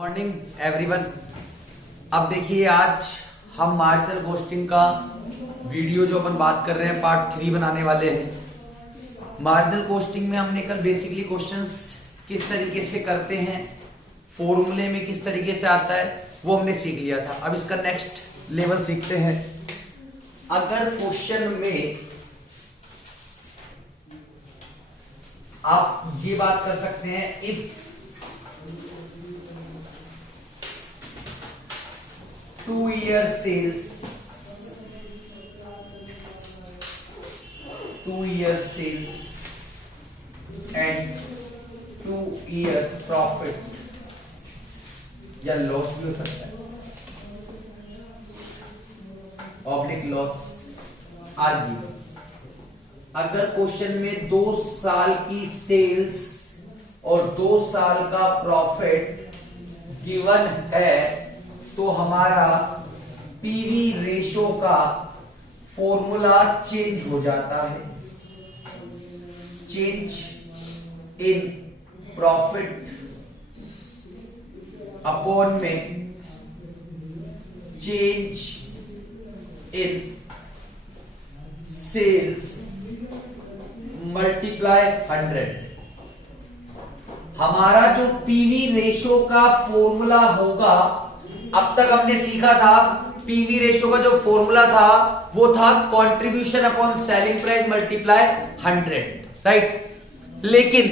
Morning everyone. अब देखिए, आज हम मार्जिनल कॉस्टिंग का वीडियो जो अपन बात कर रहे हैं पार्ट 3 बनाने वाले हैं। मार्जिनल कॉस्टिंग में हमने कल बेसिकली क्वेश्चंस किस तरीके से करते हैं, फॉर्मूले में किस तरीके से आता है, वो हमने सीख लिया था। अब इसका नेक्स्ट लेवल सीखते हैं। अगर क्वेश्चन में आप ये बात कर सकते हैं, if 2-year sales, 2-year sales and 2-year profit या लॉस भी हो सकता है, ऑब्लिक लॉस आर गिवन। अगर क्वेश्चन में 2 साल की सेल्स और 2 साल का प्रॉफिट गिवन है, तो हमारा पीवी रेशो का फॉर्मूला चेंज हो जाता है। चेंज इन प्रॉफिट अपॉन में चेंज इन सेल्स मल्टीप्लाई 100। हमारा जो पीवी रेशो का फॉर्मूला होगा, अब तक हमने सीखा था पीवी रेशो का जो फॉर्मूला था वो था contribution upon selling price multiply 100, right. लेकिन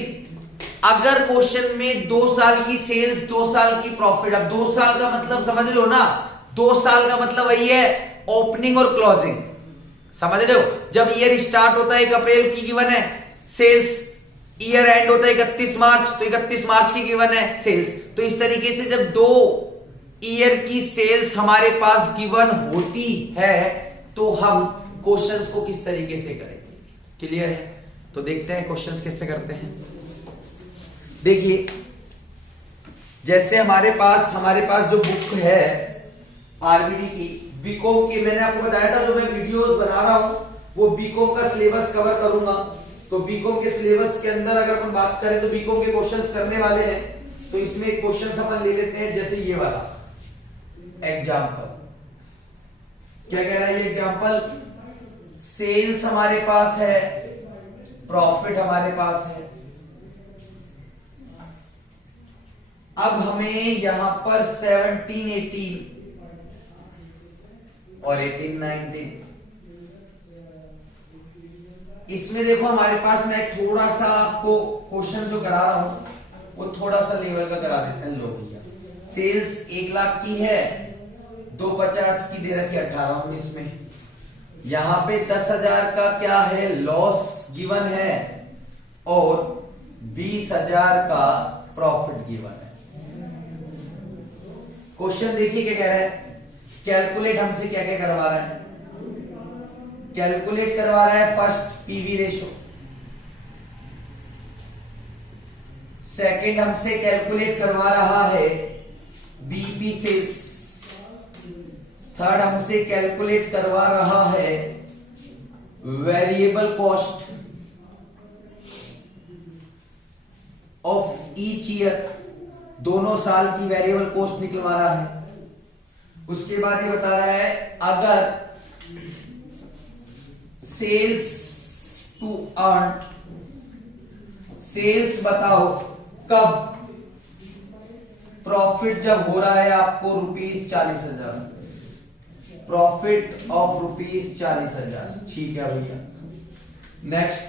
अगर क्वेश्चन में 2 साल की सेल्स, 2 साल की प्रॉफिट, अब 2 साल का मतलब समझ लो ना, 2 साल का मतलब वही है ओपनिंग और क्लोजिंग, समझ रहे हो। जब ईयर स्टार्ट होता है 1 अप्रैल की गिवन है सेल्स, ईयर एंड होता है 31 मार्च, तो 31 मार्च की गिवन है सेल्स। तो इस तरीके से जब 2 ईयर की सेल्स हमारे पास गिवन होती है तो हम क्वेश्चंस को किस तरीके से करेंगे, क्लियर है। तो देखते हैं क्वेश्चंस कैसे करते हैं। देखिए, जैसे हमारे पास जो बुक है आरबीडी की, बीकॉम की, मैंने आपको बताया था जो मैं वीडियोस बना रहा हूं वो बीकॉम का सिलेबस कवर करूंगा। तो बीकॉम के सिलेबस के अंदर अगर अपन बात करें तो बीकॉम के क्वेश्चंस करने वाले हैं। तो इसमें क्वेश्चंस अपन ले लेते हैं, जैसे ये वाला एग्जाम्पल। क्या कह रहा है ये एग्जाम्पल? सेल्स हमारे पास है, प्रॉफिट हमारे पास है। अब हमें यहां पर 17, 18 और 18, 19, इसमें देखो हमारे पास मैं थोड़ा सा आपको क्वेश्चन जो करा रहा हूं वो थोड़ा सा लेवल का करा देते हैं। लो भैया, सेल्स 1 लाख की है, 250 की दे रखी 18, 19 में। यहां पे 10,000 का क्या है, लॉस गिवन है, और 20,000 का प्रॉफिट गिवन है। क्वेश्चन देखिए क्या कह रहा है, कैलकुलेट हमसे क्या क्या करवा रहा है। कैलकुलेट करवा रहा है फर्स्ट पीवी रेशो, सेकंड हमसे कैलकुलेट करवा रहा है बीपी सेल्स, थर्ड हमसे कैलकुलेट करवा रहा है variable cost of each year, दोनों साल की वेरिएबल कॉस्ट निकलवा रहा है। उसके बाद ये बता रहा है अगर सेल्स टू अर्न, सेल्स बताओ कब, प्रॉफिट जब हो रहा है आपको ₹40,000, प्रॉफिट ऑफ ₹40,000, ठीक है भैया। नेक्स्ट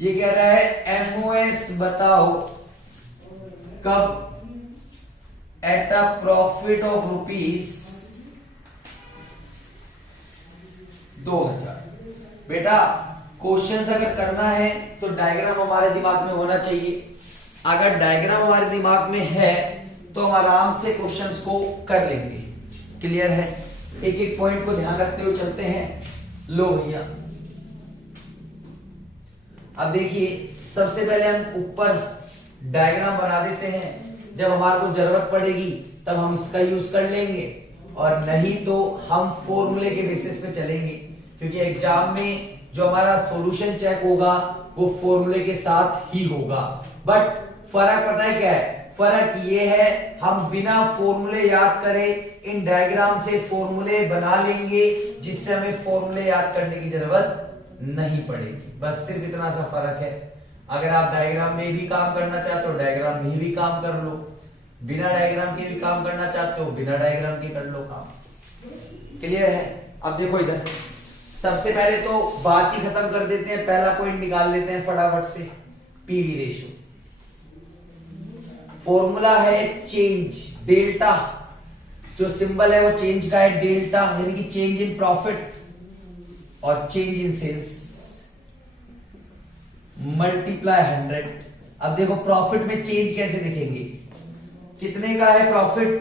ये कह रहा है एमओएस बताओ कब, एट अ प्रॉफिट ऑफ ₹2,000। बेटा क्वेश्चंस अगर करना है तो डायग्राम हमारे दिमाग में होना चाहिए। अगर डायग्राम हमारे दिमाग में है तो हम आराम से क्वेश्चंस को कर लेंगे, क्लियर है। एक एक पॉइंट को ध्यान रखते हुए चलते हैं। लो भैया, अब देखिए सबसे पहले हम ऊपर डायग्राम बना देते हैं, जब हमारे को जरूरत पड़ेगी तब हम इसका यूज कर लेंगे, और नहीं तो हम फॉर्मूले के बेसिस पे चलेंगे, क्योंकि एग्जाम में जो हमारा सॉल्यूशन चेक होगा वो फॉर्मूले के साथ ही होगा। बट फर्क पता है क्या है? फर्क ये है हम बिना फॉर्मूले याद करे इन डायग्राम से फॉर्मूले बना लेंगे, जिससे हमें फॉर्मूले याद करने की जरूरत नहीं पड़ेगी। बस सिर्फ इतना सा फर्क है। अगर आप डायग्राम में भी काम करना चाहते हो डायग्राम में भी काम कर लो, बिना डायग्राम के भी काम करना चाहते हो बिना डायग्राम के कर लो काम। क्लियर है? अब देखो इधर सबसे पहले तो बात ही खत्म कर देते हैं, पहला पॉइंट निकाल लेते हैं फटाफट से, पीवी रेशियो। फॉर्मूला है चेंज डेल्टा, जो सिंबल है वो चेंज का है डेल्टा, यानी कि चेंज इन प्रॉफिट और चेंज इन सेल्स मल्टीप्लाई 100। अब देखो प्रॉफिट में चेंज कैसे दिखेंगे, कितने का है प्रॉफिट,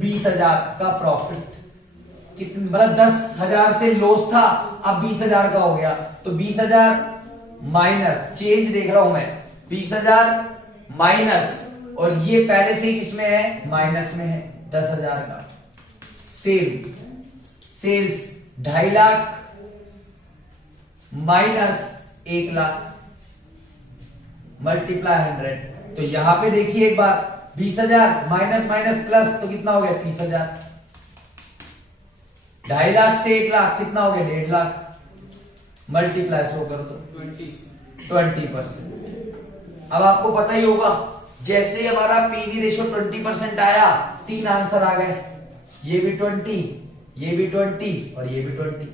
20,000 का प्रॉफिट, कितने मतलब 10,000 से लॉस था अब 20,000 का हो गया, तो 20,000 माइनस चेंज देख रहा हूं मैं 20,000 माइनस, और ये पहले से ही किसमें है माइनस में है 10,000 का। Sales 2.5 lakh minus 1 lakh multiply 100। तो यहां पे देखिए एक बार 20,000 माइनस माइनस प्लस तो कितना हो गया 30,000, 2.5 लाख से 1 लाख कितना हो गया 1.5 लाख, मल्टीप्लाई 100 कर दो 20%। अब आपको पता ही होगा जैसे ही हमारा पीवी रेशियो 20% आया 3 आंसर आ गए, ये भी 20, ये भी 20 और ये भी 20।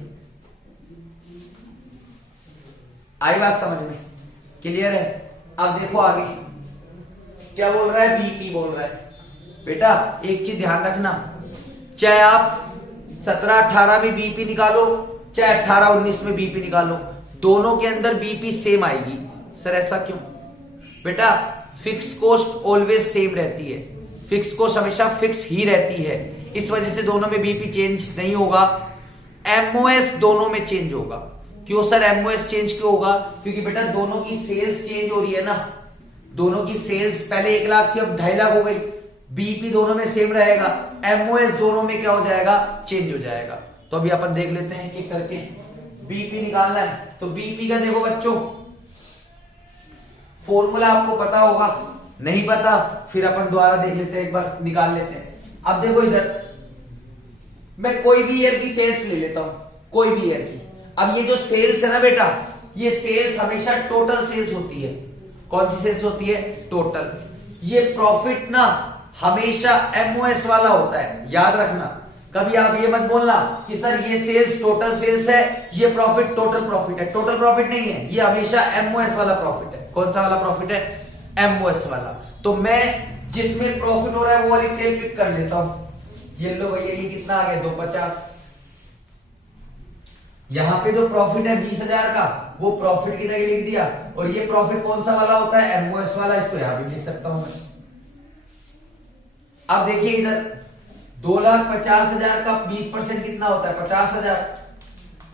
आई बात समझ में? क्लियर है? अब देखो आगे क्या बोल रहा है, बीपी बोल रहा है। बेटा एक चीज ध्यान रखना, चाहे आप 17-18 में बीपी निकालो चाहे 18-19 में बीपी निकालो, दोनों के अंदर बीपी सेम आएगी। सर ऐसा क्यों? बेटा फिक्स कॉस्ट ऑलवेज सेम रहती है, फिक्स कॉस्ट हमेशा फिक्स ही रहती है, इस वजह से दोनों में बीपी चेंज नहीं होगा। एमओएस दोनों में चेंज होगा। क्यों सर एमओएस चेंज क्यों होगा? क्योंकि बेटा दोनों की सेल्स चेंज हो रही है ना, दोनों की सेल्स पहले 1 लाख थी अब 2.5 लाख हो गई, बीपी दोनों में सेम रहेगा, एमओएस दोनों में क्या हो जाएगा चेंज हो जाएगा। तो अभी अपन देख लेते हैं कि करके बीपी निकालना है। तो बीपी का देखो बच्चों फॉर्मूला आपको पता होगा, नहीं पता फिर अपन दोबारा देख लेते हैं, एक बार निकाल लेते हैं। अब देखो इधर मैं कोई भी ईयर की सेल्स ले लेता हूं, कोई भी ईयर की। अब ये जो सेल्स है ना बेटा, ये सेल्स हमेशा टोटल सेल्स होती है। कौन सी सेल्स होती है? टोटल। ये प्रॉफिट ना हमेशा एमओएस वाला होता है, याद रखना। कभी आप ये मत बोलना कि सर ये सेल्स टोटल सेल्स है, ये प्रॉफिट टोटल प्रॉफिट है। टोटल प्रॉफिट नहीं है, ये हमेशा एमओएस वाला प्रॉफिट है। कौन सा वाला प्रॉफिट है? एमओएस वाला। तो मैं जिसमें प्रॉफिट हो रहा है वो वाली सेल पिक कर लेता हूं। ये लो भैया, ये कितना आ गया 250। यहां पे जो प्रॉफिट है 20,000 का, वो प्रॉफिट की जगह लिख दिया, और ये प्रॉफिट कौन सा वाला होता है? एमओएस वाला। इसको यहां भी लिख सकता हूं मैं। अब देखिए इधर 2,50,000 का 20% कितना होता है? 50,000।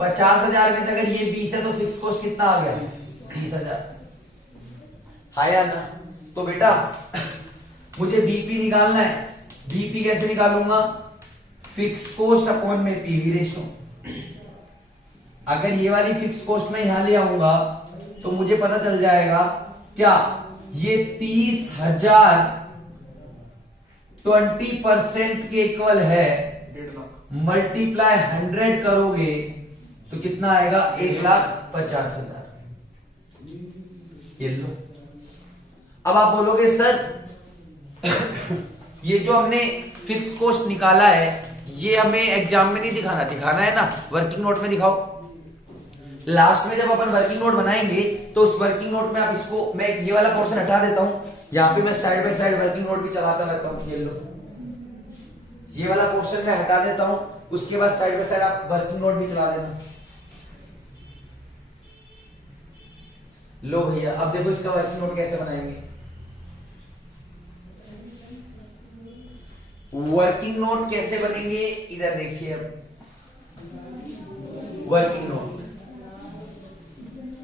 50,000 में से अगर ये 20 है तो फिक्स कॉस्ट कितना आ गया? 30,000। आया ना? तो बेटा मुझे बीपी निकालना है। बीपी कैसे निकालूंगा? फिक्स कॉस्ट अपॉन में पीवी रेशियो। अगर ये वाली फिक्स कॉस्ट में यहां ले आऊंगा तो मुझे पता चल जाएगा क्या, ये 30,000 20% के इक्वल है, 1.5 लाख मल्टीप्लाई 100 करोगे तो कितना आएगा? 1,50,000। ये लो। अब आप बोलोगे सर ये जो हमने फिक्स कॉस्ट निकाला है ये हमें एग्जाम में नहीं दिखाना, दिखाना है ना वर्किंग नोट में दिखाओ। लास्ट में जब अपन वर्किंग नोट बनाएंगे तो उस वर्किंग नोट में आप इसको, मैं ये वाला पोर्शन हटा देता हूं, यहां पे मैं side by side working note भी चलाता रहता हूं। ये लो, ये वाला पोर्शन मैं हटा देता हूं, उसके बाद साइड बाय साइड आप वर्किंग नोट भी चला देना। लो भैया, अब देखो इसका वर्किंग नोट कैसे बनाएंगे। वर्किंग नोट कैसे बनेंगे इधर देखिए। अब वर्किंग नोट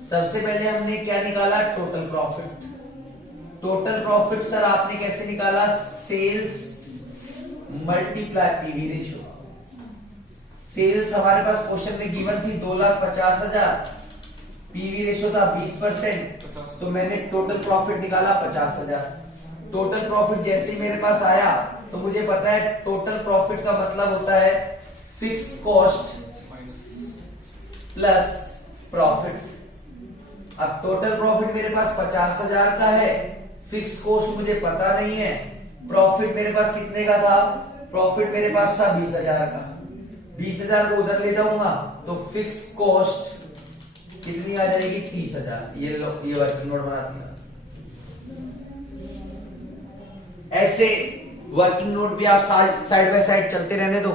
सबसे पहले हमने क्या निकाला? Total profit. Total profit sir आपने कैसे निकाला? Sales multiply PV ratio. Sales हमारे पास क्वेश्चन में गिवन थी 2,50,000, पीवी रेशियो था 20%, तो मैंने टोटल प्रॉफिट निकाला 50,000। टोटल प्रॉफिट जैसे ही मेरे पास आया तो मुझे पता है टोटल प्रॉफिट का मतलब होता है फिक्स कॉस्ट प्लस प्रॉफिट। अब टोटल प्रॉफिट मेरे पास 50,000 का है, फिक्स कॉस्ट मुझे पता नहीं है, प्रॉफिट मेरे पास कितने का था, प्रॉफिट मेरे पास था 20,000 का, 20,000 को उधर ले जाऊंगा तो फिक्स कॉस्ट कितनी आ जाएगी 30,000। ये लो, ये वर्किंग नोट बना दिया। ऐसे वर्किंग नोट भी आप साइड बाय साइड चलते रहने दो,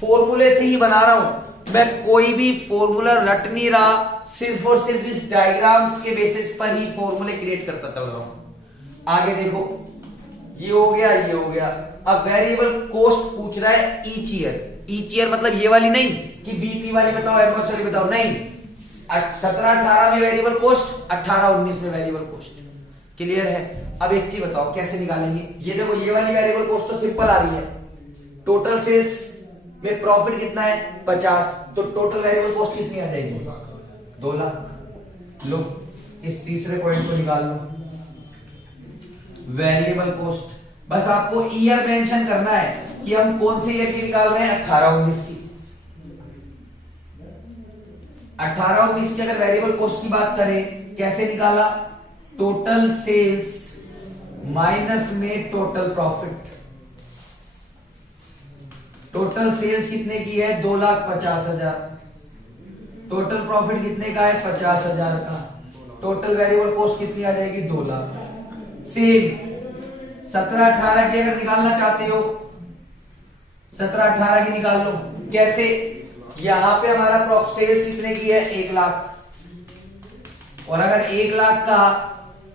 फॉर्मूले से ही बना रहा हूं मैं, कोई भी फॉर्मूला रट नहीं रहा, सिर्फ और सिर्फ इस डायग्राम्स के बेसिस पर ही फॉर्मूले क्रिएट करता चल रहा हूं। आगे देखो, ये हो गया, ये हो गया। अब वेरिएबल कॉस्ट पूछ रहा है ईच ईयर, ईच ईयर मतलब ये वाली नहीं कि बीपी वाली बताओ, एमएस वाली बताओ, नहीं, 17-18 में वेरिएबल कॉस्ट, 18-19 में वेरिएबल कॉस्ट। क्लियर है? अब एक चीज बताओ कैसे निकालेंगे। ये देखो, ये वाली वेरिएबल कॉस्ट तो सिंपल आ रही है, टोटल सेल्स में प्रॉफिट कितना है 50, तो टोटल वेरिएबल कॉस्ट कितनी आ जाएगी 2 लाख। लो इस तीसरे पॉइंट को निकाल लो, वेरिएबल कॉस्ट। बस आपको ईयर मेंशन करना है कि हम कौन से ईयर की निकाल रहे हैं, 18-19 की। 18-19 की अगर वेरिएबल कॉस्ट की बात करें, कैसे निकाला, टोटल सेल्स माइनस में टोटल प्रॉफिट। टोटल सेल्स कितने की है 2,50,000, टोटल प्रॉफिट कितने का है 50,000 का, टोटल वेरिएबल कॉस्ट कितनी आ जाएगी 2 लाख। सेम 17-18 की अगर निकालना चाहते हो, 17-18 की निकाल लो। कैसे, यहां पे हमारा सेल्स कितने की है 1 लाख, और अगर 1 लाख का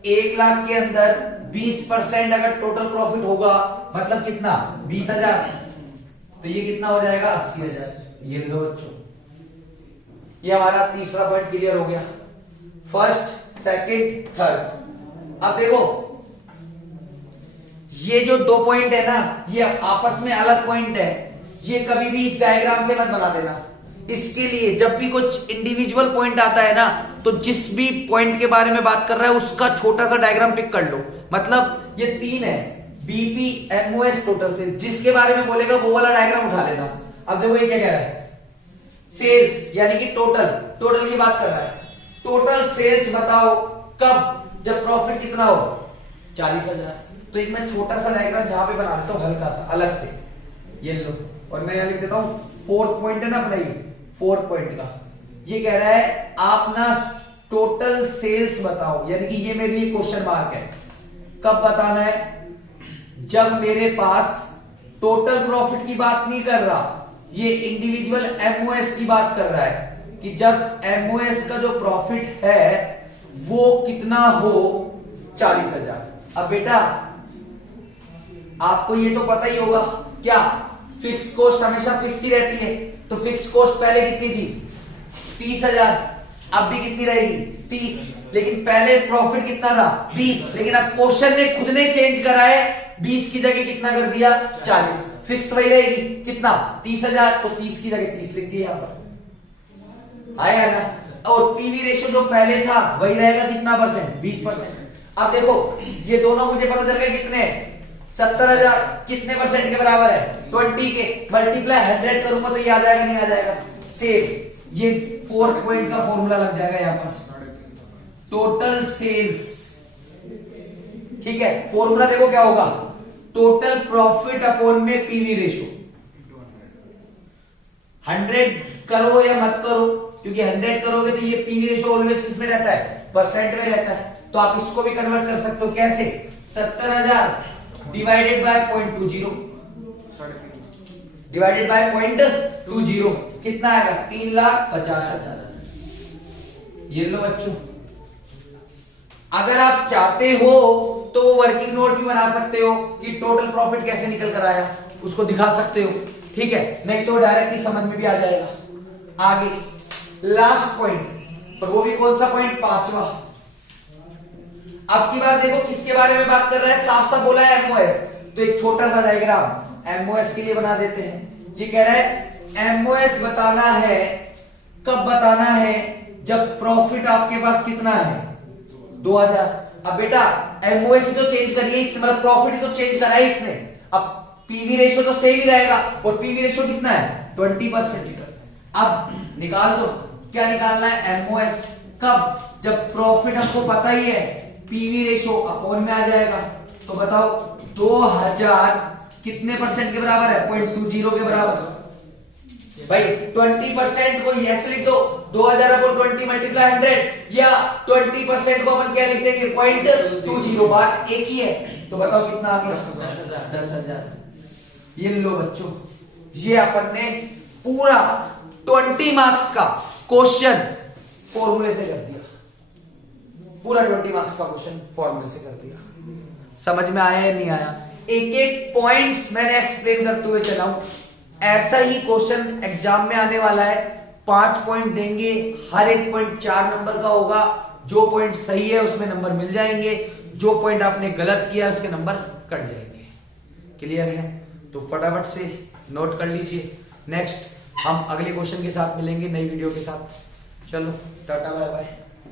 1 लाख के अंदर 20% अगर टोटल प्रॉफिट होगा मतलब कितना 20,000, तो ये कितना हो जाएगा 80,000। ये लो बच्चों, ये हमारा तीसरा पॉइंट क्लियर हो गया, फर्स्ट सेकंड थर्ड। अब देखो, ये जो 2 पॉइंट है ना, ये आपस में अलग पॉइंट है, ये कभी भी इस डायग्राम से मत बना देना। इसके लिए जब भी कुछ इंडिविजुअल पॉइंट आता है ना, तो जिस भी पॉइंट के बारे में बात कर रहा है उसका छोटा सा डायग्राम पिक कर लो। मतलब ये 3 है, बीपी, एमओएस, टोटल सेल्स, जिसके बारे में बोलेगा वो वाला डायग्राम उठा लेना। अब देखो ये क्या कह रहा है, सेल्स यानी कि टोटल की बात कर रहा है, टोटल सेल्स बताओ कब, जब प्रॉफिट कितना हो 40,000। तो एक मैं छोटा सा डायग्राम यहां पे बना देता हूं हल्का सा अलग से, ये लो, और मैं यहां लिख देता हूं 4th पॉइंट है ना अपना, ये 4th पॉइंट का ये कह रहा है आप ना टोटल सेल्स बताओ, यानी कि ये मेरे लिए क्वेश्चन मार्क है। कब बताना है, जब मेरे पास टोटल प्रॉफिट की बात नहीं कर रहा, ये इंडिविजुअल एमओएस की बात कर रहा है कि जब एमओएस का जो प्रॉफिट है वो कितना हो 40,000। अब बेटा आपको ये तो पता ही होगा, क्या फिक्स कॉस्ट हमेशा फिक्स ही रहती है, तो फिक्स कॉस्ट पहले कितनी थी 30,000, अब भी कितनी रहेगी 30, लेकिन पहले प्रॉफिट कितना था 20, लेकिन अब क्वेश्चन ने खुद ने चेंज करा है, 20 की जगह कितना कर दिया 40, फिक्स वही रहेगी कितना 30,000, तो 30 की जगह 30 लिख दिया यहां पर, आया ना। और पीवी रेशियो जो पहले था वही रहेगा कितना परसेंट 20%। अब देखो ये दोनों मुझे पता चल गया कितने 70,000 कितने परसेंट के बराबर है 20 के, मल्टीप्लाई 100 करूंगा तो ये आ जाएगा नहीं आ जाएगा, सेम ये 4 पॉइंट का फॉर्मूला लग जाएगा यहां पर, टोटल सेल्स। ठीक है, फॉर्मूला देखो क्या होगा, टोटल प्रॉफिट अपॉन में पीवी रेशियो। 100 करो या मत करो, क्योंकि 100 करोगे तो ये पीवी रेशियो ऑलवेज किसमें रहता है परसेंट में रहता है, तो आप इसको भी कन्वर्ट कर सकते हो। कैसे, 70,000 डिवाइडेड बाय 0.20 डिवाइडेड बाय 0.20 कितना आएगा 3,50,000। ये लो बच्चों, अगर आप चाहते हो तो वर्किंग नोट भी बना सकते हो कि टोटल प्रॉफिट कैसे निकल कर आया, उसको दिखा सकते हो, ठीक है, नहीं तो डायरेक्टली समझ में भी आ जाएगा। आगे लास्ट पॉइंट, पर वो भी कौन सा पॉइंट 5वां। अब की बार देखो किसके बारे में बात कर रहा है, साफ साफ बोला है एमओएस, तो एक छोटा सा डायग्राम एमओएस के लिए बना देते हैं। ये कह रहा है एमओएस बताना है, कब बताना है, जब प्रॉफिट आपके पास कितना है 2,000। अब बेटा एमओएस तो चेंज करिए इसने, मतलब प्रॉफिट ही तो चेंज करा है इसने। अब पीवी रेशियो तो सेम ही रहेगा, और पीवी रेशियो कितना है 20%। अब निकाल दो, क्या निकालना है एमओएस, कब, जब प्रॉफिट हमको पता ही है, पीवी रेशियो अपॉन में आ जाएगा। तो बताओ 2000 कितने परसेंट के बराबर है, 0.20 के बराबर। भाई 20% को ऐसे लिख दो, 2000 अपॉन 20 मल्टीप्लाई 100, या 20% को अपन क्या लिख देंगे 0.20, बात एक ही है। तो बताओ कितना आ गया 10,000। ये लो बच्चों, ये अपन ने पूरा 20 मार्क्स का क्वेश्चन फॉर्मूले से कर दिया, पूरा 20 मार्क्स का क्वेश्चन फॉर्मूले से कर दिया। समझ में आया या नहीं आया? एक एक पॉइंट्स मैंने एक्सप्लेन करते हुए चला हूं। ऐसा ही क्वेश्चन एग्जाम में आने वाला है, 5 पॉइंट देंगे, हर एक पॉइंट 4 नंबर का होगा। जो पॉइंट सही है उसमें नंबर मिल जाएंगे, जो पॉइंट आपने गलत किया उसके नंबर कट जाएंगे। क्लियर है? तो फटाफट से नोट कर लीजिए। नेक्स्ट हम अगले क्वेश्चन के साथ मिलेंगे, नई वीडियो के साथ। चलो टाटा बाय बाय।